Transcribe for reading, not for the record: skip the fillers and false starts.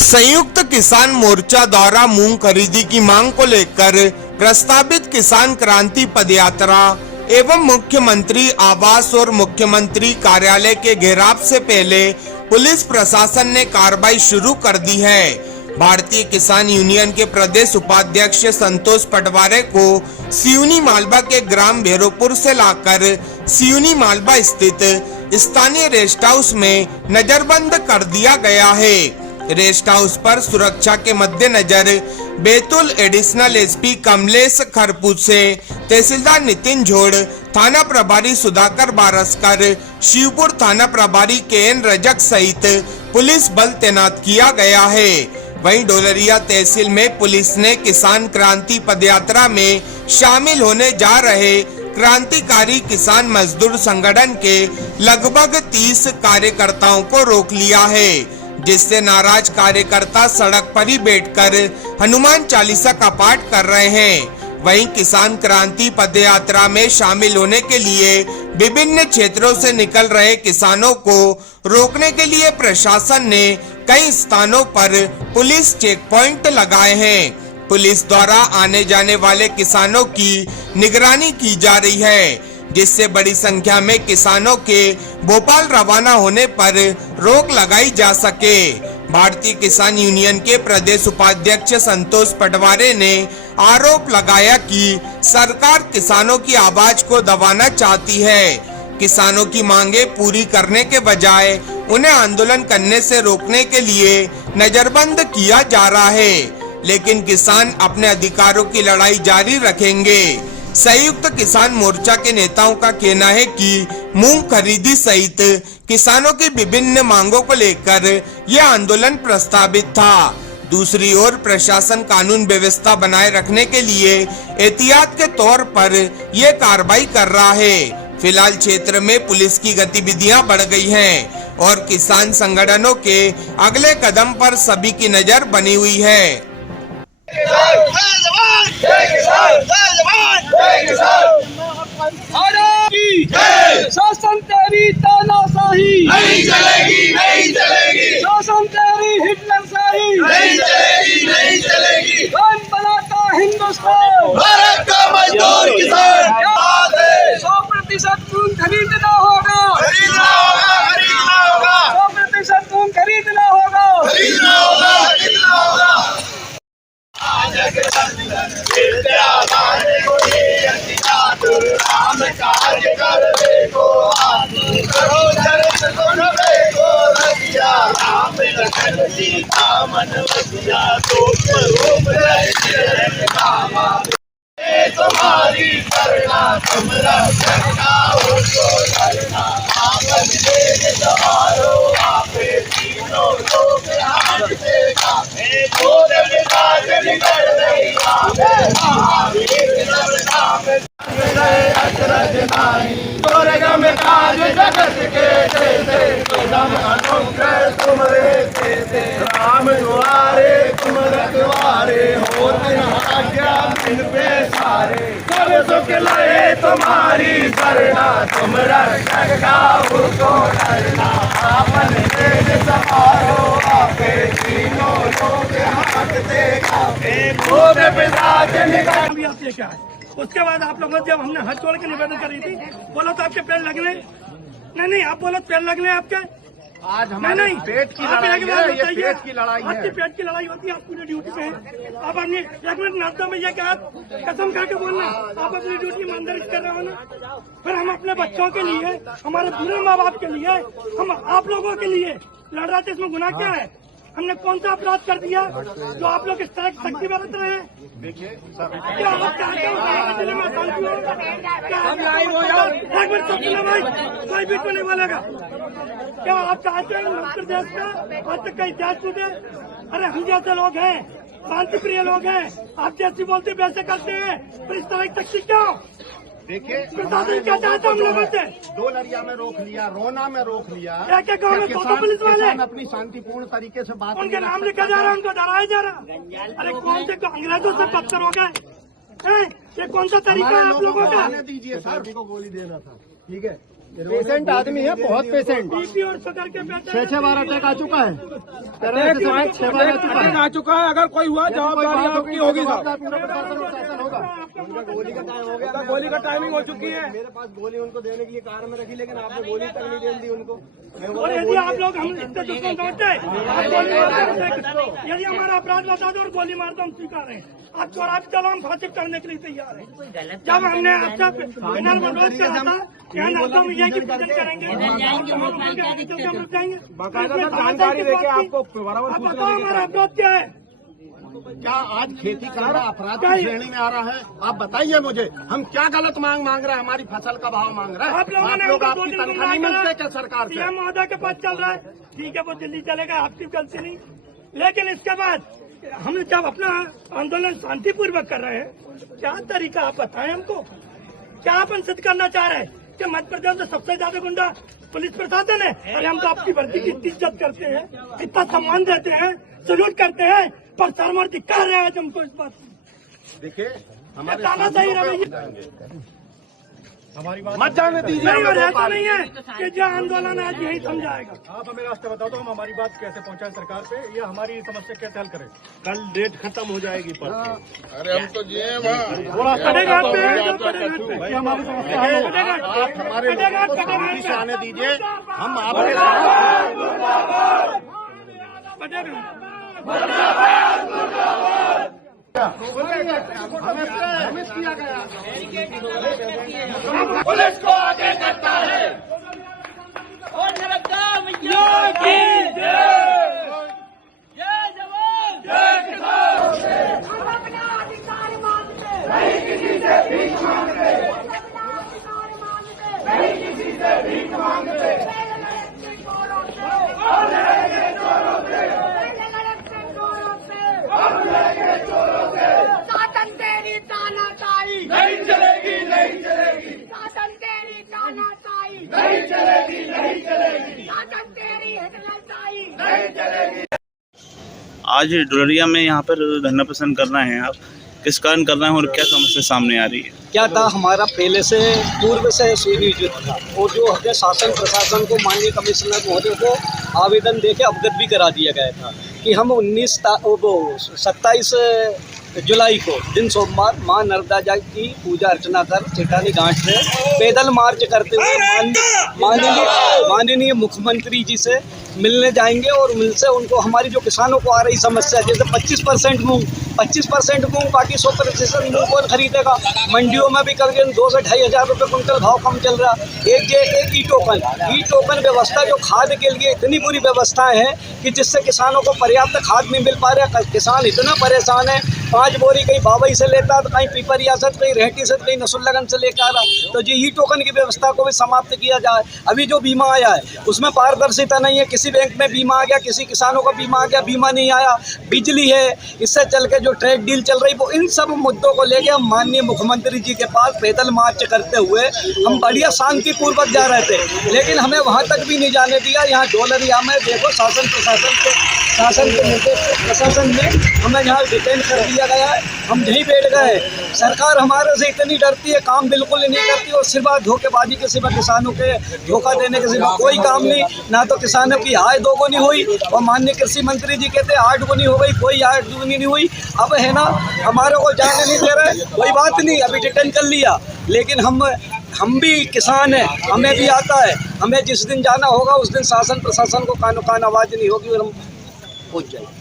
संयुक्त किसान मोर्चा द्वारा मूंग खरीदी की मांग को लेकर प्रस्तावित किसान क्रांति पदयात्रा एवं मुख्यमंत्री आवास और मुख्यमंत्री कार्यालय के घेराव से पहले पुलिस प्रशासन ने कार्रवाई शुरू कर दी है। भारतीय किसान यूनियन के प्रदेश उपाध्यक्ष संतोष पटवारे को सिवनी मालवा के ग्राम भैरोपुर से लाकर सिवनी मालवा स्थित स्थानीय रेस्ट हाउस में नजरबंद कर दिया गया है। रेस्ट हाउस पर सुरक्षा के मद्देनजर बैतूल एडिशनल एसपी कमलेश खरपूत से तहसीलदार नितिन झोड़, थाना प्रभारी सुधाकर बारसकर, शिवपुर थाना प्रभारी केएन रजक सहित पुलिस बल तैनात किया गया है। वहीं डोलरिया तहसील में पुलिस ने किसान क्रांति पदयात्रा में शामिल होने जा रहे क्रांतिकारी किसान मजदूर संगठन के लगभग 30 कार्यकर्ताओं को रोक लिया है, जिससे नाराज कार्यकर्ता सड़क पर ही बैठकर हनुमान चालीसा का पाठ कर रहे हैं। वहीं किसान क्रांति पदयात्रा में शामिल होने के लिए विभिन्न क्षेत्रों से निकल रहे किसानों को रोकने के लिए प्रशासन ने कई स्थानों पर पुलिस चेक पॉइंट लगाए हैं। पुलिस द्वारा आने जाने वाले किसानों की निगरानी की जा रही है, जिससे बड़ी संख्या में किसानों के भोपाल रवाना होने पर रोक लगाई जा सके। भारतीय किसान यूनियन के प्रदेश उपाध्यक्ष संतोष पटवारे ने आरोप लगाया कि सरकार किसानों की आवाज को दबाना चाहती है। किसानों की मांगे पूरी करने के बजाय उन्हें आंदोलन करने से रोकने के लिए नजरबंद किया जा रहा है, लेकिन किसान अपने अधिकारों की लड़ाई जारी रखेंगे। संयुक्त किसान मोर्चा के नेताओं का कहना है कि मूंग खरीदी सहित किसानों की विभिन्न मांगों को लेकर यह आंदोलन प्रस्तावित था। दूसरी ओर प्रशासन कानून व्यवस्था बनाए रखने के लिए एहतियात के तौर पर यह कार्रवाई कर रहा है। फिलहाल क्षेत्र में पुलिस की गतिविधियां बढ़ गई हैं और किसान संगठनों के अगले कदम पर सभी की नजर बनी हुई है। शासन तेरी तानाशाही नहीं चलेगी, नहीं चलेगी। शासन तेरी हिटलरशाही नहीं चलेगी, नहीं चलेगी। कौन बनाता हिंदुस्तान? भारत का मजदूर किसान। 100% खून खरीदना होगा, खरीदना होगा, खरीदना होगा। 100% खून खरीदना होगा, खरीदना होगा, खरीदना होगा। राम कार्य कर देखो, करो दर्द सुन देखो रसिया। राम लखन सीता मन बसिया, रूप रूप रहे रामा। तुम्हारी करना तुम रखना, उसको करना आपन दे सवारो। आपे तीनों लोग हाथ से काहे बोल विकास निकल रही। महावीर नव नाम अचरज नारी, स्वर्ग में काज जगत के देते। तुम अनुग्रह तुमरे देते। राम द्वारे तुम रखवारे, होते आज्ञा बिन पे सारे। सब सुख लहे तुम्हारी करना, तुम रक्षक का उसको डरना। आपन तेज सवारो, आपे तीनों लोग हाथ से कापे। भूत पिशाच निकल। क्या है? उसके बाद आप लोगों ने जब हमने हाथ जोड़ के निवेदन करी थी, बोलो तो आपके पैर लगने नहीं, आप बोलो पैर लगने आपके। आज हमारे पेट की लड़ाई है, ये पेट की लड़ाई है। आपकी पेट की लड़ाई होती है, आप पूरी ड्यूटी पे हैं। आप अपनी एक मिनट नाश्ता में ये क्या कसम खा के बोलना, आप अपनी ड्यूटी ईमानदारी कर रहे हो ना। फिर हम अपने बच्चों के लिए, हमारे पूरे माँ बाप के लिए, हम आप लोगों के लिए लड़ रहे थे। इसमें गुनाह क्या है? हमने कौन सा अपराध कर दिया जो आप लोग इस तरह की शक्ति बरत रहे हैं? क्या आप चाहते हो जिले में शांति हो? एक मिनट तो सुनो भाई, कोई बीच में नहीं बोलेगा। क्या आप चाहते हैं उत्तर प्रदेश का आज तक का इतिहास टूटे? अरे हम जैसे लोग हैं, शांति प्रिय लोग हैं, आप जैसी बोलते वैसे करते हैं, पर इस तरह की शक्ति क्यों? देखिए, क्या चाहते हम लोगों से? डोलरिया में रोक लिया, रोना में रोक लिया। क्या गाँव में पुलिस वाले अपनी शांतिपूर्ण तरीके से बात, उनके नाम लिखा जा रहा है, उनको डराया जा रहा। अरे कौन से अंग्रेजों से बदतर हो गए? ये कौन सा तरीका है आप लोगों का? दीजिए सर को गोली देना था, ठीक है। पेशेंट आदमी है, बहुत पेशेंट, बीपी और शुगर के पेशेंट 6 बार अटैक आ चुका है, 6 बार आ चुका है। अगर कोई हुआ जवाबदारी आपकी होगी साहब। गोली का टाइमिंग हो चुकी है। मेरे पास गोली उनको देने के लिए कार में रखी, लेकिन आपने गोली तक नहीं दे दी उनको। और यदि आप लोग हम इससे दुश्मन समझते हैं, आप गोली मारते, यदि हमारा अपराध बता दो और गोली मार दो, हम स्वीकार हैं। आप चौराहा पे चलो, हम फांसी करने के लिए तैयार हैं। जब हमने आपसे फाइनल मनोज किया था, क्या नाश्ता में यही पूजन करेंगे, हम रुक जाएंगे। जानकारी देके आपको आप बताओ हमारा अपराध क्या है? क्या आज खेती कर रहा अपराध की श्रेणी में आ रहा है? आप बताइए मुझे, हम क्या गलत मांग रहे हैं? हमारी फसल का भाव मांग रहे हैं। आप लोगों ने लोग हमको आपकी 2 दिन तनख्वाह नहीं मिलते क्या सरकार से? पीएम महोदय के पास चल रहा है, ठीक है, वो दिल्ली चलेगा, आपकी गलती नहीं। लेकिन इसके बाद हम जब अपना आंदोलन शांतिपूर्वक कर रहे हैं, क्या तरीका आप बताएं हमको? क्या आप सिद्ध करना चाह रहे हैं कि मध्य प्रदेश में सबसे ज्यादा गुंडा पुलिस प्रशासन है? अरे हम तो आपकी वर्दी की इतनी इज्जत करते हैं, इतना सम्मान देते हैं, सल्यूट करते हैं, पर शर्मर्दी कर रहे हैं हमको इस बात। देखिए हमारे सही रवैया मत जाने दीजिए। नहीं, और ऐसा नहीं है कि जो आंदोलन आज यही समझाएगा। आप हमें रास्ता बता दो, हम हमारी बात कैसे पहुंचाएं सरकार पे, या हमारी समस्या कैसे हल करें। कल डेट खत्म हो जाएगी पर अरे हम तो जिए कटेघाट पे भाई हमारी समस्या है। आप हमारे लोगों को शांति से आने दीजिए, हम आपके हमें किया गया। पुलिस को आगे करता है। हम अपना अधिकार मांगते नहीं, किसी से भीख मांगते नहीं, किसी से भीख मांगते। शासन तेरी तानाशाही नहीं चलेगी, नहीं चलेगी, शासन तेरी तानाशाही नहीं चलेगी, नहीं चलेगी, शासन तेरी हिटलरशाही नहीं चलेगी। आज डुलरिया में यहाँ पर धरना प्रदर्शन करना है, आप किस कारण कर रहे हैं और क्या समस्या सामने आ रही है? क्या था, हमारा पहले से पूर्व से सुनियोजित था, और जो है शासन प्रशासन को माननीय कमिश्नर महोदय को आवेदन देके अवगत भी करा दिया गया था कि हम 27 जुलाई को दिन सोमवार मां नर्मदा जी की पूजा अर्चना कर चेटानी घाट से पैदल मार्च करते हुए माननीय मुख्यमंत्री जी से मिलने जाएंगे, और मिलसे उनको हमारी जो किसानों को आ रही समस्या, जैसे 25% मूंग, बाकी 100% मूंग कौन खरीदेगा? मंडियों में भी करीबन 2 से 2.5 हज़ार रुपये कुंटल भाव कम चल रहा। एक ई टोकन व्यवस्था, जो खाद के लिए इतनी बुरी व्यवस्थाएं हैं कि जिससे किसानों को पर्याप्त खाद नहीं मिल पा रहा। किसान इतना परेशान है, 5 बोरी कहीं बाबई से लेता, तो कहीं पिपरिया से, कहीं रेहटी से, कहीं नसुल्लगन से लेकर आ रहा। तो जी ई टोकन की व्यवस्था को भी समाप्त किया जाए। अभी जो बीमा आया है उसमें पारदर्शिता नहीं है, किसी बैंक में बीमा आ गया, किसी किसानों का बीमा आ गया, बीमा नहीं आया। बिजली है, इससे चल के जो ट्रेड डील चल रही, वो इन सब मुद्दों को लेके हम माननीय मुख्यमंत्री जी के पास पैदल मार्च करते हुए हम बढ़िया शांतिपूर्वक जा रहे थे, लेकिन हमें वहाँ तक भी नहीं जाने दिया। यहाँ डोलरिया में देखो शासन के निर्देश प्रशासन में हमें यहाँ डिटेन कर दिया गया है, हम यहीं बैठ गए। सरकार हमारे से इतनी डरती है, काम बिल्कुल नहीं करती, और सिवा धोखेबाजी के सिवा किसानों के धोखा देने के सिवा कोई काम नहीं। ना तो किसानों की आय दोगुनी हुई, और माननीय कृषि मंत्री जी कहते हैं 8 गुनी हो गई, कोई 8 गुनी नहीं हुई। अब है ना, हमारे को जाने नहीं दे रहे, कोई बात नहीं, अभी डिटेन कर लिया, लेकिन हम भी किसान हैं, हमें भी आता है। हमें जिस दिन जाना होगा उस दिन शासन प्रशासन को कानो कान आवाज़ नहीं होगी और हम पहुँच जाएंगे।